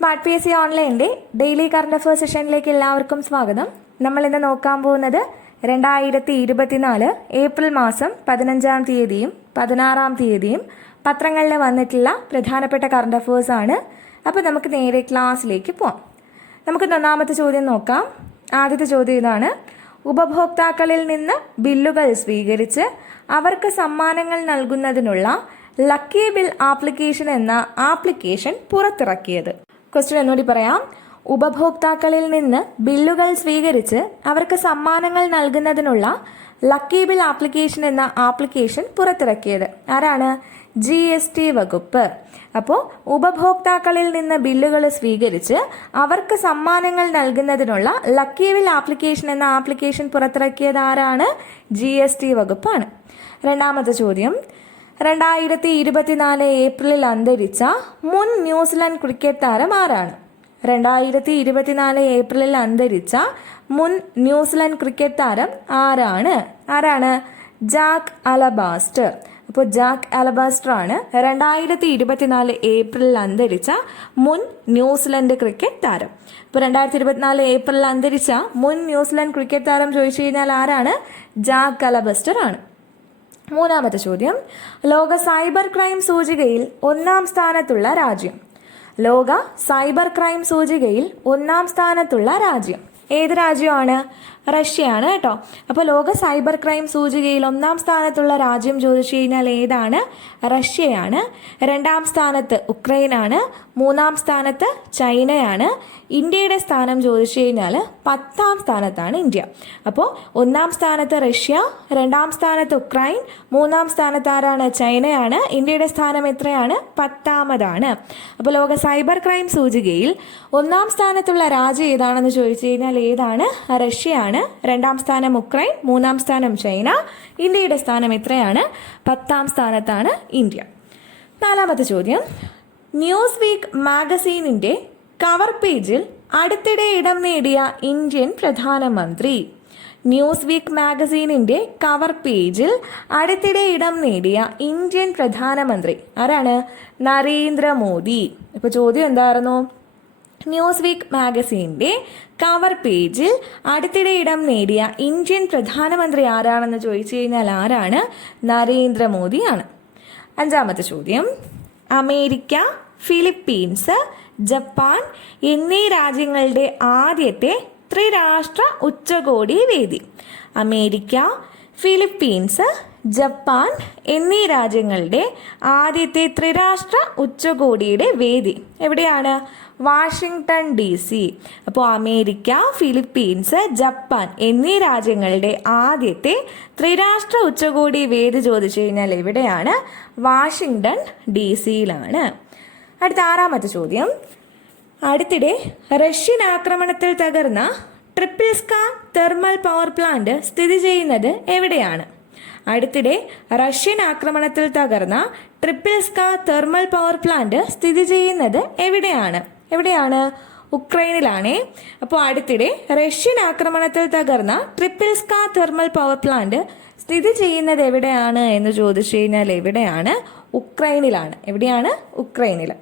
Smart P S C ഓൺലൈനിന്റെ daily current affairs സെഷനിലേക്ക് എല്ലാവർക്കും സ്വാഗതം. നമ്മൾ ഇന്ന് നോക്കാൻ പോകുന്നത് രണ്ടായിരത്തി ഇരുപത്തിനാല് ഏപ്രിൽ മാസം പതിനഞ്ചാം തീയതിയും പതിനാറാം തീയതിയും പത്രങ്ങളിൽ വന്നിട്ടുള്ള പ്രധാനപ്പെട്ട കറണ്ട് അഫയേഴ്സ് ആണ്. അപ്പോൾ നമുക്ക് നേരെ ക്ലാസ്സിലേക്ക് പോവാം. നമുക്ക് ഒന്നാമത്തെ ചോദ്യം നോക്കാം. ആദ്യത്തെ ചോദ്യം ഇതാണ്. ഉപഭോക്താക്കളിൽ നിന്ന് ബില്ലുകൾ സ്വീകരിച്ച് അവർക്ക് സമ്മാനങ്ങൾ നൽകുന്നതിനുള്ള ലക്കി ബിൽ ആപ്ലിക്കേഷൻ എന്ന ആപ്ലിക്കേഷൻ പുറത്തിറക്കിയത്. ക്വസ്റ്റ്യൻ ഒന്നുകൂടി പറയാം. ഉപഭോക്താക്കളിൽ നിന്ന് ബില്ലുകൾ സ്വീകരിച്ച് അവർക്ക് സമ്മാനങ്ങൾ നൽകുന്നതിനുള്ള ലക്കി ബിൽ ആപ്ലിക്കേഷൻ എന്ന ആപ്ലിക്കേഷൻ പുറത്തിറക്കിയത്. ആരാണ്? ജി എസ് ടി വകുപ്പ്. അപ്പോൾ ഉപഭോക്താക്കളിൽ നിന്ന് ബില്ലുകൾ സ്വീകരിച്ച് അവർക്ക് സമ്മാനങ്ങൾ നൽകുന്നതിനുള്ള ലക്കി ബിൽ ആപ്ലിക്കേഷൻ എന്ന ആപ്ലിക്കേഷൻ പുറത്തിറക്കിയത് ആരാണ്? ജി എസ് ടി വകുപ്പാണ്. രണ്ടാമത്തെ ചോദ്യം. രണ്ടായിരത്തി ഇരുപത്തിനാല് ഏപ്രിലിൽ അന്തരിച്ച മുൻ ന്യൂസിലാൻഡ് ക്രിക്കറ്റ് താരം ആരാണ്? രണ്ടായിരത്തി ഇരുപത്തിനാല് ഏപ്രിലിൽ അന്തരിച്ച മുൻ ന്യൂസിലാൻഡ് ക്രിക്കറ്റ് താരം ആരാണ്? ആരാണ്? Jack Alabaster. അപ്പോൾ ജാക്ക് അലബാസ്റ്റർ ആണ് രണ്ടായിരത്തി ഇരുപത്തിനാല് ഏപ്രിലിൽ അന്തരിച്ച മുൻ ന്യൂസിലൻഡ് ക്രിക്കറ്റ് താരം. ഇപ്പോൾ രണ്ടായിരത്തി ഇരുപത്തിനാല് ഏപ്രിലിൽ അന്തരിച്ച മുൻ ന്യൂസിലൻഡ് ക്രിക്കറ്റ് താരം ചോദിച്ചു കഴിഞ്ഞാൽ ആരാണ്? ജാക്ക് അലബസ്റ്റർ ആണ്. മൂന്നാമത്തെ ചോദ്യം. ലോക സൈബർ ക്രൈം സൂചികയിൽ ഒന്നാം സ്ഥാനത്തുള്ള രാജ്യം. ലോക സൈബർ ക്രൈം സൂചികയിൽ ഒന്നാം സ്ഥാനത്തുള്ള രാജ്യം. ഏത് രാജ്യമാണ്? റഷ്യയാണ് കേട്ടോ. അപ്പോൾ ലോക സൈബർ ക്രൈം സൂചികയിൽ ഒന്നാം സ്ഥാനത്തുള്ള രാജ്യം ചോദിച്ചു കഴിഞ്ഞാൽ ഏതാണ്? റഷ്യയാണ്. രണ്ടാം സ്ഥാനത്ത് ഉക്രൈനാണ്. മൂന്നാം സ്ഥാനത്ത് ചൈനയാണ്. ഇന്ത്യയുടെ സ്ഥാനം ചോദിച്ചു കഴിഞ്ഞാൽ പത്താം സ്ഥാനത്താണ് ഇന്ത്യ. അപ്പോൾ ഒന്നാം സ്ഥാനത്ത് റഷ്യ രണ്ടാം സ്ഥാനത്ത് ഉക്രൈൻ മൂന്നാം സ്ഥാനത്ത് ആരാണ്? ചൈനയാണ്. ഇന്ത്യയുടെ സ്ഥാനം എത്രയാണ്? പത്താമതാണ്. അപ്പോൾ ലോക സൈബർ ക്രൈം സൂചികയിൽ ഒന്നാം സ്ഥാനത്തുള്ള രാജ്യം ഏതാണെന്ന് ചോദിച്ചു കഴിഞ്ഞാൽ ഏതാണ്? റഷ്യയാണ്. രണ്ടാം സ്ഥാനം ഉക്രൈൻ മൂന്നാം സ്ഥാനം ചൈന. ഇന്ത്യയുടെ സ്ഥാനം എത്രയാണ്? പത്താം സ്ഥാനത്താണ് ഇന്ത്യ. നാലാമത്തെ ചോദ്യം. ന്യൂസ് വീക്ക് മാഗസീനിന്റെ കവർ പേജിൽ അടുത്തിടെ ഇടം നേടിയ ഇന്ത്യൻ പ്രധാനമന്ത്രി. ന്യൂസ് വീക്ക് മാഗസീനിന്റെ കവർ പേജിൽ അടുത്തിടെ ഇടം നേടിയ ഇന്ത്യൻ പ്രധാനമന്ത്രി ആരാണ്? നരേന്ദ്രമോദി. ഇപ്പോൾ ചോദ്യം എന്തായിരുന്നു? ന്യൂസ് വീക്ക് മാഗസീന്റെ കവർ പേജിൽ അടുത്തിടെ ഇടം നേടിയ ഇന്ത്യൻ പ്രധാനമന്ത്രി ആരാണെന്ന് ചോദിച്ചു കഴിഞ്ഞാൽ ആരാണ്? നരേന്ദ്രമോദിയാണ്. അഞ്ചാമത്തെ ചോദ്യം. അമേരിക്ക ഫിലിപ്പീൻസ് ജപ്പാൻ എന്നീ രാജ്യങ്ങളുടെ ആദ്യത്തെ ത്രിരാഷ്ട്ര ഉച്ചകോടി വേദി. അമേരിക്ക ഫിലിപ്പീൻസ് ജപ്പാൻ എന്നീ രാജ്യങ്ങളുടെ ആദ്യത്തെ ത്രിരാഷ്ട്ര ഉച്ചകോടിയുടെ വേദി എവിടെയാണ്? Washington D C. അപ്പോൾ അമേരിക്ക ഫിലിപ്പീൻസ് ജപ്പാൻ എന്നീ രാജ്യങ്ങളുടെ ആദ്യത്തെ ത്രിരാഷ്ട്ര ഉച്ചകോടി വേദി ചോദിച്ചു കഴിഞ്ഞാൽ എവിടെയാണ്? വാഷിങ്ടൺ ഡി സിയിലാണ്. അടുത്ത ആറാമത്തെ ചോദ്യം. അടുത്തിടെ റഷ്യൻ ആക്രമണത്തിൽ തകർന്ന ട്രിപ്പിൾസ്കാ തെർമൽ പവർ പ്ലാന്റ് സ്ഥിതി ചെയ്യുന്നത് എവിടെയാണ്? അടുത്തിടെ റഷ്യൻ ആക്രമണത്തിൽ തകർന്ന Trypilska thermal power plant സ്ഥിതി ചെയ്യുന്നത് എവിടെയാണ്? എവിടെയാണ്? ഉക്രൈനിലാണേ. അപ്പോൾ അടുത്തിടെ റഷ്യൻ ആക്രമണത്തിൽ തകർന്ന Trypilska thermal power plant സ്ഥിതി ചെയ്യുന്നത് എവിടെയാണ് എന്ന് ചോദിച്ചു കഴിഞ്ഞാൽ എവിടെയാണ്? ഉക്രൈനിലാണ്. എവിടെയാണ്? ഉക്രൈനിൽ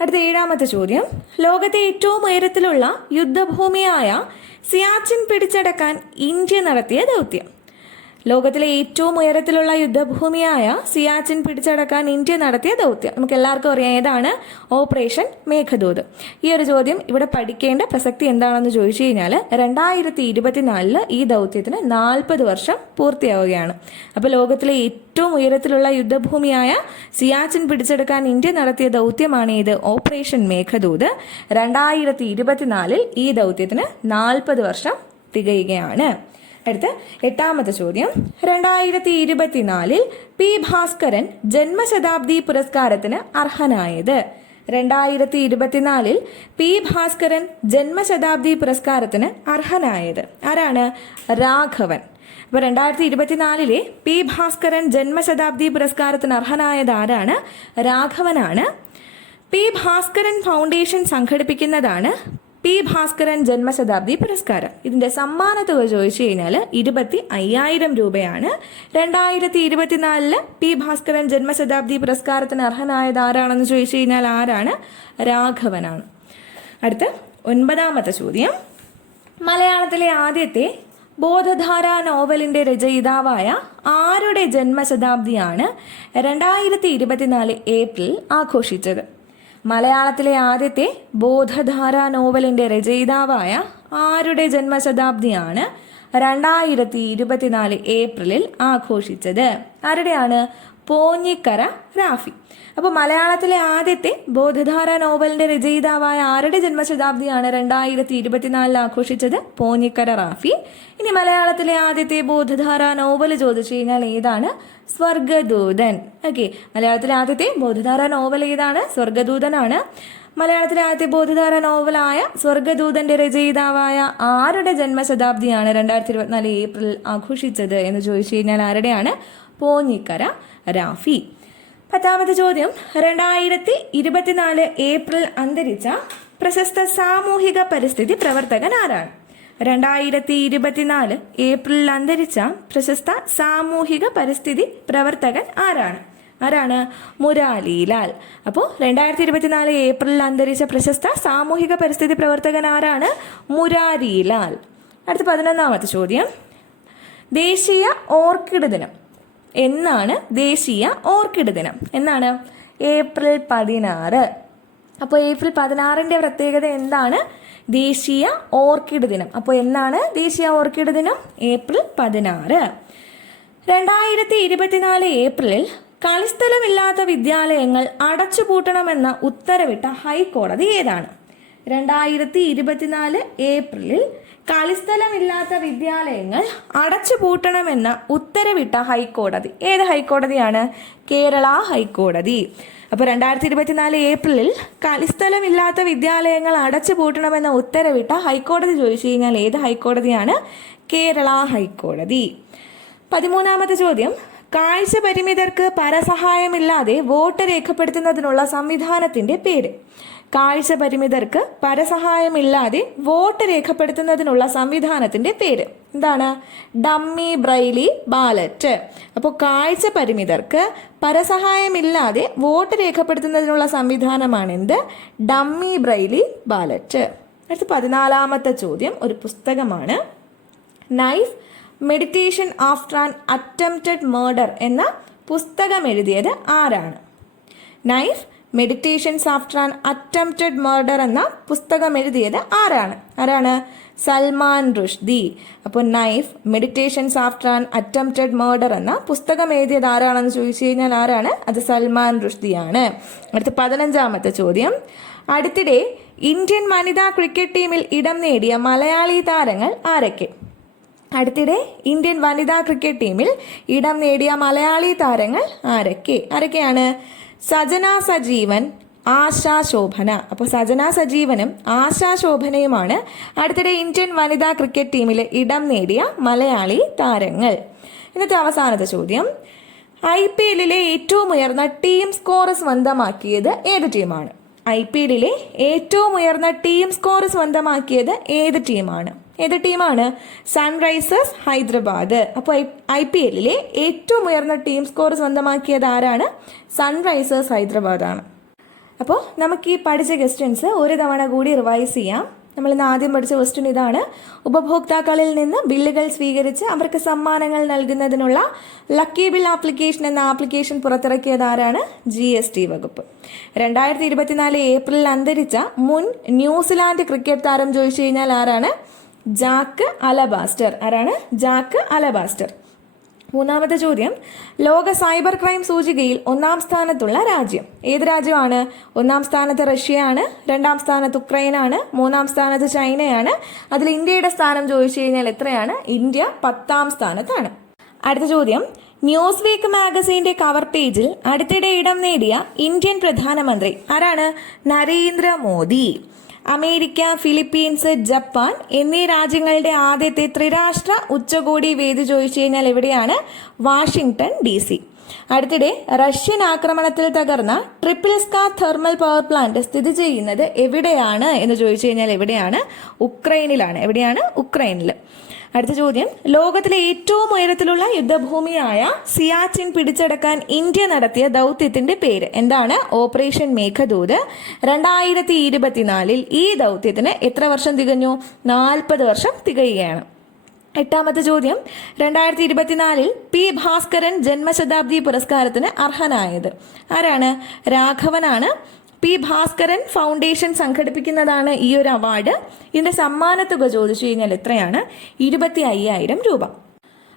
അടുത്ത ഏഴാമത്തെ ചോദ്യം. ലോകത്തെ ഏറ്റവും ഉയരത്തിലുള്ള യുദ്ധഭൂമിയായ സിയാച്ചിൻ പിടിച്ചടക്കാൻ ഇന്ത്യ നടത്തിയ ദൗത്യം. ലോകത്തിലെ ഏറ്റവും ഉയരത്തിലുള്ള യുദ്ധഭൂമിയായ സിയാച്ചിൻ പിടിച്ചടക്കാൻ ഇന്ത്യ നടത്തിയ ദൗത്യം. നമുക്ക് എല്ലാവർക്കും അറിയാം ഏതാണ് ഓപ്പറേഷൻ മേഘദൂത്. ഈ ഒരു ചോദ്യം ഇവിടെ പഠിക്കേണ്ട പ്രസക്തി എന്താണെന്ന് ചോദിച്ചു കഴിഞ്ഞാൽ രണ്ടായിരത്തി ഇരുപത്തിനാലിൽ ഈ ദൗത്യത്തിന് നാൽപ്പത് വർഷം പൂർത്തിയാവുകയാണ്. അപ്പോൾ ലോകത്തിലെ ഏറ്റവും ഉയരത്തിലുള്ള യുദ്ധഭൂമിയായ സിയാച്ചിൻ പിടിച്ചെടുക്കാൻ ഇന്ത്യ നടത്തിയ ദൗത്യമാണ് ഇത് ഓപ്പറേഷൻ മേഘദൂത്. രണ്ടായിരത്തി ഇരുപത്തിനാലിൽ ഈ ദൗത്യത്തിന് നാൽപ്പത് വർഷം തികയുകയാണ്. അടുത്ത എട്ടാമത്തെ ചോദ്യം. രണ്ടായിരത്തി ഇരുപത്തിനാലിൽ പി ഭാസ്കരൻ ജന്മശതാബ്ദി പുരസ്കാരത്തിന് അർഹനായത്. രണ്ടായിരത്തി ഇരുപത്തിനാലിൽ പി ഭാസ്കരൻ ജന്മശതാബ്ദി പുരസ്കാരത്തിന് അർഹനായത്. ആരാണ്? രാഘവൻ. അപ്പോൾ രണ്ടായിരത്തി ഇരുപത്തിനാലിലെ പി ഭാസ്കരൻ ജന്മശതാബ്ദി പുരസ്കാരത്തിന് അർഹനായത് ആരാണ്? രാഘവനാണ്. പി ഭാസ്കരൻ ഫൗണ്ടേഷൻ സംഘടിപ്പിക്കുന്നതാണ് പി ഭാസ്കരൻ ജന്മശതാബ്ദി പുരസ്കാരം. ഇതിന്റെ സമ്മാന തുക ചോദിച്ചു കഴിഞ്ഞാൽ ഇരുപത്തി അയ്യായിരം രൂപയാണ്. രണ്ടായിരത്തി ഇരുപത്തിനാലിൽ പി ഭാസ്കരൻ ജന്മശതാബ്ദി പുരസ്കാരത്തിന് അർഹനായത് ആരാണെന്ന് ചോദിച്ചു കഴിഞ്ഞാൽ ആരാണ്? രാഘവനാണ്. അടുത്ത ഒൻപതാമത്തെ ചോദ്യം. മലയാളത്തിലെ ആദ്യത്തെ ബോധധാരാ നോവലിന്റെ രചയിതാവായ ആരുടെ ജന്മശതാബ്ദിയാണ് രണ്ടായിരത്തി ഇരുപത്തിനാല് ഏപ്രിൽ ആഘോഷിച്ചത്? മലയാളത്തിലെ ആദ്യത്തെ ബോധധാര നോവലിന്റെ രചയിതാവായ ആരുടെ ജന്മശതാബ്ദിയാണ് രണ്ടായിരത്തി ഇരുപത്തിനാല് ഏപ്രിലിൽ ആഘോഷിച്ചത്? ആരുടെയാണ്? പോഞ്ഞിക്കര റാഫി അപ്പോൾ മലയാളത്തിലെ ആദ്യത്തെ ബോധധാര നോവലിന്റെ രചയിതാവായ ആരുടെ ജന്മശതാബ്ദിയാണ് രണ്ടായിരത്തി ഇരുപത്തിനാലിൽ ആഘോഷിച്ചത് പോഞ്ഞിക്കര റാഫി? ഇനി മലയാളത്തിലെ ആദ്യത്തെ ബോധധാര നോവൽ ചോദിച്ചു കഴിഞ്ഞാൽ ഏതാണ്? സ്വർഗദൂതൻ. ഓക്കെ മലയാളത്തിലെ ആദ്യത്തെ ബോധധാര നോവൽ ഏതാണ്? സ്വർഗദൂതനാണ്. മലയാളത്തിലെ ആദ്യത്തെ ബോധധാര നോവലായ സ്വർഗദൂതന്റെ രചയിതാവായ ആരുടെ ജന്മശതാബ്ദിയാണ് രണ്ടായിരത്തി ഇരുപത്തിനാല് ഏപ്രിൽ ആഘോഷിച്ചത് എന്ന് ചോദിച്ചു കഴിഞ്ഞാൽ ആരുടെയാണ്? പോഞ്ഞിക്കര റാഫി. പത്താമത്തെ ചോദ്യം. രണ്ടായിരത്തി ഇരുപത്തിനാല് ഏപ്രിൽ അന്തരിച്ച പ്രശസ്ത സാമൂഹിക പരിസ്ഥിതി പ്രവർത്തകൻ ആരാണ്? രണ്ടായിരത്തി ഇരുപത്തിനാല് ഏപ്രിലിൽ അന്തരിച്ച പ്രശസ്ത സാമൂഹിക പരിസ്ഥിതി പ്രവർത്തകൻ ആരാണ്? ആരാണ്? മുരാലിലാൽ അപ്പോൾ രണ്ടായിരത്തി ഇരുപത്തിനാല് ഏപ്രിലിൽ അന്തരിച്ച പ്രശസ്ത സാമൂഹിക പരിസ്ഥിതി പ്രവർത്തകൻ ആരാണ്? മുരാരിലാൽ അടുത്ത പതിനൊന്നാമത്തെ ചോദ്യം. ദേശീയ ഓർക്കിഡ് ദിനം. എന്നാണ് ദേശീയ ഓർക്കിഡ് ദിനം. എന്നാണ്? ഏപ്രിൽ പതിനാറ്. അപ്പോൾ ഏപ്രിൽ പതിനാറിന്റെ പ്രത്യേകത എന്താണ്? ദേശീയ ഓർക്കിഡ് ദിനം. അപ്പോൾ എന്നാണ് ദേശീയ ഓർക്കിഡ് ദിനം? ഏപ്രിൽ പതിനാറ്. രണ്ടായിരത്തി ഇരുപത്തിനാല് ഏപ്രിലിൽ കളിസ്ഥലമില്ലാത്ത വിദ്യാലയങ്ങൾ അടച്ചുപൂട്ടണമെന്ന ഉത്തരവിട്ട ഹൈക്കോടതി ഏതാണ്? രണ്ടായിരത്തി ഇരുപത്തിനാല് ഏപ്രിലിൽ കളിസ്ഥലമില്ലാത്ത വിദ്യാലയങ്ങൾ അടച്ചുപൂട്ടണമെന്ന ഉത്തരവിട്ട ഹൈക്കോടതി. ഏത് ഹൈക്കോടതിയാണ്? കേരള ഹൈക്കോടതി. അപ്പോൾ രണ്ടായിരത്തി ഇരുപത്തിനാല് ഏപ്രിലിൽ കളിസ്ഥലമില്ലാത്ത വിദ്യാലയങ്ങൾ അടച്ചു പൂട്ടണമെന്ന ഉത്തരവിട്ട ഹൈക്കോടതി ചോദിച്ചു കഴിഞ്ഞാൽ ഏത് ഹൈക്കോടതിയാണ്? കേരള ഹൈക്കോടതി. പതിമൂന്നാമത്തെ ചോദ്യം. കാഴ്ച പരിമിതർക്ക് പരസഹായമില്ലാതെ വോട്ട് രേഖപ്പെടുത്തുന്നതിനുള്ള സംവിധാനത്തിന്റെ പേര്. കാഴ്ച പരിമിതർക്ക് പരസഹായമില്ലാതെ വോട്ട് രേഖപ്പെടുത്തുന്നതിനുള്ള സംവിധാനത്തിന്റെ പേര്. എന്താണ്? Dummy Braille ballot. അപ്പോൾ കാഴ്ച പരിമിതർക്ക് പരസഹായമില്ലാതെ വോട്ട് രേഖപ്പെടുത്തുന്നതിനുള്ള സംവിധാനമാണ് എന്ത്? Dummy Braille ballot. അടുത്ത പതിനാലാമത്തെ ചോദ്യം ഒരു പുസ്തകമാണ്. Knife meditation after an attempted murder എന്ന പുസ്തകം എഴുതിയത് ആരാണ്? Knife meditations after an attempted murder എന്ന പുസ്തകം എഴുതിയത് ആരാണ്? ആരാണ്? സൽമാൻ റുഷ്ദി. അപ്പോൾ knife meditations after an attempted murder എന്ന പുസ്തകം എഴുതിയത് ആരാണെന്ന് ചോദിച്ചു കഴിഞ്ഞാൽ ആരാണ്? അത് സൽമാൻ റുഷ്ദിയാണ്. അടുത്ത പതിനഞ്ചാമത്തെ ചോദ്യം. അടുത്തിടെ ഇന്ത്യൻ വനിതാ ക്രിക്കറ്റ് ടീമിൽ ഇടം നേടിയ മലയാളി താരങ്ങൾ ആരൊക്കെ? അടുത്തിടെ ഇന്ത്യൻ വനിതാ ക്രിക്കറ്റ് ടീമിൽ ഇടം നേടിയ മലയാളി താരങ്ങൾ ആരൊക്കെ? ആരൊക്കെയാണ്? സജന സജീവൻ ആശാശോഭന അപ്പോൾ സജന സജീവനും ആശാശോഭനയുമാണ് അടുത്തിടെ ഇന്ത്യൻ വനിതാ ക്രിക്കറ്റ് ടീമിലെ ഇടം നേടിയ മലയാളി താരങ്ങൾ. ഇന്നത്തെ അവസാനത്തെ ചോദ്യം. ഐ പി എല്ലിലെ ഏറ്റവും ഉയർന്ന ടീം സ്കോർ സ്വന്തമാക്കിയത് ഏത് ടീമാണ്? ഐ പി എല്ലിലെ ഏറ്റവും ഉയർന്ന ടീം സ്കോർ സ്വന്തമാക്കിയത് ഏത് ടീമാണ്? ഏത് ടീമാണ്? സൺറൈസേഴ്സ് ഹൈദരാബാദ്. അപ്പോൾ ഐ പി എല്ലിലെ ഏറ്റവും ഉയർന്ന ടീം സ്കോർ സ്വന്തമാക്കിയത് ആരാണ്? സൺറൈസേഴ്സ് ഹൈദരാബാദാണ് അപ്പോൾ നമുക്ക് ഈ പഠിച്ച ക്വസ്റ്റ്യൻസ് ഒരു തവണ കൂടി റിവൈസ് ചെയ്യാം. നമ്മൾ ഇന്ന് ആദ്യം പഠിച്ച ക്വസ്റ്റ്യൻ ഇതാണ്. ഉപഭോക്താക്കളിൽ നിന്ന് ബില്ലുകൾ സ്വീകരിച്ച് അവർക്ക് സമ്മാനങ്ങൾ നൽകുന്നതിനുള്ള ലക്കി ബിൽ ആപ്ലിക്കേഷൻ എന്ന ആപ്ലിക്കേഷൻ പുറത്തിറക്കിയത് ആരാണ്? ജി എസ് ടി വകുപ്പ്. രണ്ടായിരത്തി ഇരുപത്തിനാല് ഏപ്രിലിൽ അന്തരിച്ച മുൻ ന്യൂസിലാൻഡ് ക്രിക്കറ്റ് താരം ചോദിച്ചു കഴിഞ്ഞാൽ ആരാണ്? Jack Alabaster. ആരാണ്? Jack Alabaster. മൂന്നാമത്തെ ചോദ്യം. ലോക സൈബർ ക്രൈം സൂചികയിൽ ഒന്നാം സ്ഥാനത്തുള്ള രാജ്യം. ഏത് രാജ്യമാണ്? ഒന്നാം സ്ഥാനത്ത് റഷ്യയാണ് രണ്ടാം സ്ഥാനത്ത് ഉക്രൈനാണ് മൂന്നാം സ്ഥാനത്ത് ചൈനയാണ്. അതിൽ ഇന്ത്യയുടെ സ്ഥാനം ചോദിച്ചു കഴിഞ്ഞാൽ എത്രയാണ്? ഇന്ത്യ പത്താം സ്ഥാനത്താണ്. അടുത്ത ചോദ്യം. ന്യൂസ് വീക്ക് മാഗസീന്റെ കവർ പേജിൽ അടുത്തിടെ ഇടം നേടിയ ഇന്ത്യൻ പ്രധാനമന്ത്രി ആരാണ്? നരേന്ദ്രമോദി. അമേരിക്ക ഫിലിപ്പീൻസ് ജപ്പാൻ എന്നീ രാജ്യങ്ങളുടെ ആദ്യത്തെ ത്രിരാഷ്ട്ര ഉച്ചകോടി വേദി ചോദിച്ചു കഴിഞ്ഞാൽ എവിടെയാണ്? വാഷിംഗ്ടൺ ഡി സി അടുത്തിടെ റഷ്യൻ ആക്രമണത്തിൽ തകർന്ന Trypilska thermal power plant സ്ഥിതി ചെയ്യുന്നത് എവിടെയാണ് എന്ന് ചോദിച്ചു കഴിഞ്ഞാൽ എവിടെയാണ്? ഉക്രൈനിലാണ്. എവിടെയാണ്? ഉക്രൈനിൽ അടുത്ത ചോദ്യം. ലോകത്തിലെ ഏറ്റവും ഉയരത്തിലുള്ള യുദ്ധഭൂമിയായ സിയാച്ചിൻ പിടിച്ചടക്കാൻ ഇന്ത്യ നടത്തിയ ദൗത്യത്തിന്റെ പേര് എന്താണ്? ഓപ്പറേഷൻ മേഘദൂത്. രണ്ടായിരത്തി ഇരുപത്തിനാലിൽ ഈ ദൗത്യത്തിന് എത്ര വർഷം തികഞ്ഞു? നാൽപ്പത് വർഷം തികയുകയാണ്. എട്ടാമത്തെ ചോദ്യം. രണ്ടായിരത്തി ഇരുപത്തിനാലിൽ പി ഭാസ്കരൻ ജന്മശതാബ്ദി പുരസ്കാരത്തിന് അർഹനായത്. ആരാണ്? രാഘവനാണ്. പി ഭാസ്കരൻ ഫൗണ്ടേഷൻ സംഘടിപ്പിക്കുന്നതാണ് ഈ ഒരു അവാർഡ്. ഇതിന്റെ സമ്മാനത്തുക ചോദിച്ചു കഴിഞ്ഞാൽ എത്രയാണ്? ഇരുപത്തി അയ്യായിരം രൂപ.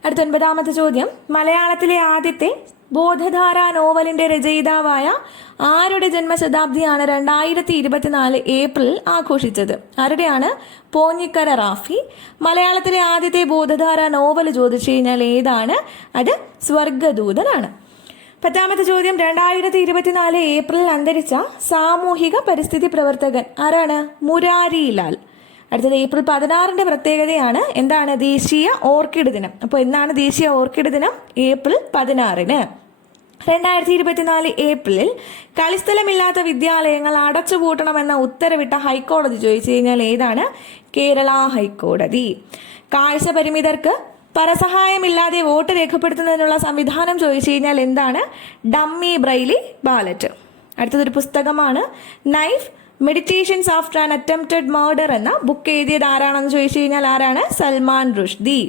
അടുത്ത ഒൻപതാമത്തെ ചോദ്യം. മലയാളത്തിലെ ആദ്യത്തെ ബോധധാര നോവലിന്റെ രചയിതാവായ ആരുടെ ജന്മശതാബ്ദിയാണ് രണ്ടായിരത്തി ഇരുപത്തിനാല് ഏപ്രിൽ ആഘോഷിച്ചത്? ആരുടെയാണ്? പോഞ്ഞിക്കര റാഫി. മലയാളത്തിലെ ആദ്യത്തെ ബോധധാര നോവൽ ചോദിച്ചു കഴിഞ്ഞാൽ ഏതാണ്? അത് സ്വർഗദൂതനാണ്. പത്താമത്തെ ചോദ്യം രണ്ടായിരത്തി ഇരുപത്തിനാല് ഏപ്രിലിൽ അന്തരിച്ച സാമൂഹിക പരിസ്ഥിതി പ്രവർത്തകൻ ആരാണ്? മുരാരിലാൽ. അടുത്തത് ഏപ്രിൽ പതിനാറിന്റെ പ്രത്യേകതയാണ് എന്താണ്? ദേശീയ ഓർക്കിഡ് ദിനം. അപ്പോൾ എന്താണ് ദേശീയ ഓർക്കിഡ് ദിനം? ഏപ്രിൽ പതിനാറിന്. രണ്ടായിരത്തി ഇരുപത്തിനാല് ഏപ്രിലിൽ കളിസ്ഥലമില്ലാത്ത വിദ്യാലയങ്ങൾ അടച്ചുപൂട്ടണമെന്ന ഉത്തരവിട്ട ഹൈക്കോടതി ചോദിച്ചു കഴിഞ്ഞാൽ ഏതാണ്? കേരള ഹൈക്കോടതി. കാഴ്ച പരിമിതർക്ക് പരസഹായമില്ലാതെ വോട്ട് രേഖപ്പെടുത്തുന്നതിനുള്ള സംവിധാനം ചോദിച്ചു കഴിഞ്ഞാൽ എന്താണ്? Dummy Braille ballot. അടുത്തതൊരു പുസ്തകമാണ്. Knife meditations after an attempted murder എന്ന ബുക്ക് എഴുതിയത് ആരാണെന്ന് ചോദിച്ചു കഴിഞ്ഞാൽ ആരാണ്? സൽമാൻ റുഷ്ദി.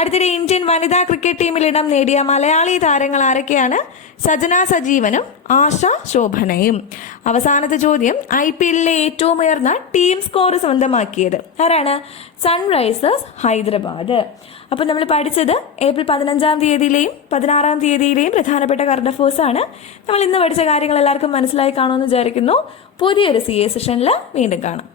അടുത്തിടെ ഇന്ത്യൻ വനിതാ ക്രിക്കറ്റ് ടീമിൽ ഇടം നേടിയ മലയാളി താരങ്ങൾ ആരൊക്കെയാണ്? സജന സജീവനും ആശ ശോഭനയും. അവസാനത്തെ ചോദ്യം ഐ പി എല്ലിലെ ഏറ്റവും ഉയർന്ന ടീം സ്കോർ സ്വന്തമാക്കിയത് ആരാണ്? സൺറൈസേഴ്സ് ഹൈദരാബാദ്. അപ്പോൾ നമ്മൾ പഠിച്ചത് ഏപ്രിൽ പതിനഞ്ചാം തീയതിയിലെയും പതിനാറാം തീയതിയിലെയും പ്രധാനപ്പെട്ട കറണ്ട് അഫേഴ്സ് ആണ് നമ്മൾ ഇന്ന് പഠിച്ച കാര്യങ്ങൾ എല്ലാവർക്കും മനസ്സിലായി കാണുമെന്ന് വിചാരിക്കുന്നു. പുതിയൊരു സി എ സെഷനിൽ വീണ്ടും കാണാം.